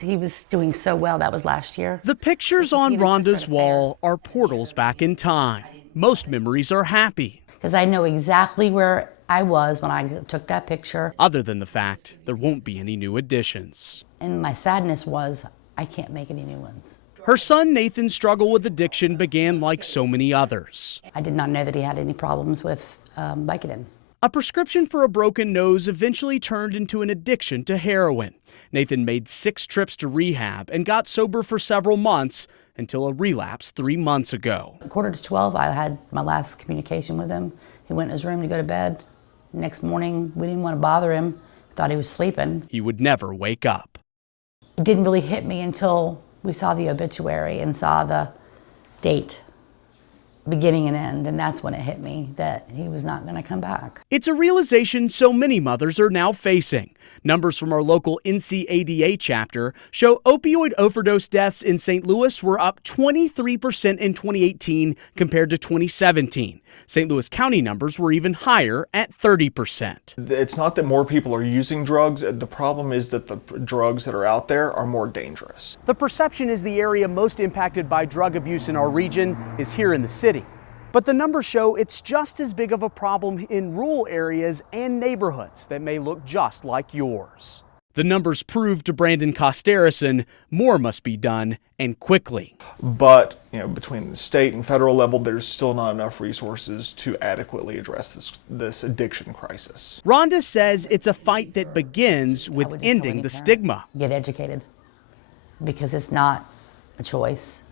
he was doing so well. That was last year. The pictures on Rhonda's wall are portals back in time. Most memories are happy. Because I know exactly where I was when I took that picture. Other than the fact there won't be any new additions. And my sadness was I can't make any new ones. Her son Nathan's struggle with addiction began like so many others. I did not know that he had any problems with Vicodin. A prescription for a broken nose eventually turned into an addiction to heroin. Nathan made 6 trips to rehab and got sober for several months until a relapse 3 months ago. 11:45, I had my last communication with him. He went in his room to go to bed. Next morning, we didn't want to bother him. Thought he was sleeping. He would never wake up. It didn't really hit me until we saw the obituary and saw the date, beginning and end, and that's when it hit me that he was not going to come back. It's a realization so many mothers are now facing. Numbers from our local NCADA chapter show opioid overdose deaths in St. Louis were up 23% in 2018 compared to 2017. St. Louis County numbers were even higher at 30%. It's not that more people are using drugs. The problem is that the drugs that are out there are more dangerous. The perception is the area most impacted by drug abuse in our region is here in the city. But the numbers show it's just as big of a problem in rural areas and neighborhoods that may look just like yours. The numbers prove to Brandon Costerison more must be done, and quickly. But between the state and federal level, there's still not enough resources to adequately address this addiction crisis. Rhonda says it's a fight that begins with ending the stigma. Get educated, because it's not a choice,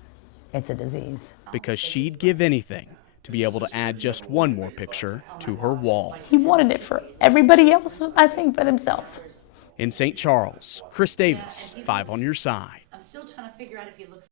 it's a disease. Because she'd give anything to be able to add just one more picture to her wall. He wanted it for everybody else, I think, but himself. In St. Charles, Chris Davis, 5 on your side. I'm still trying to figure out if he looks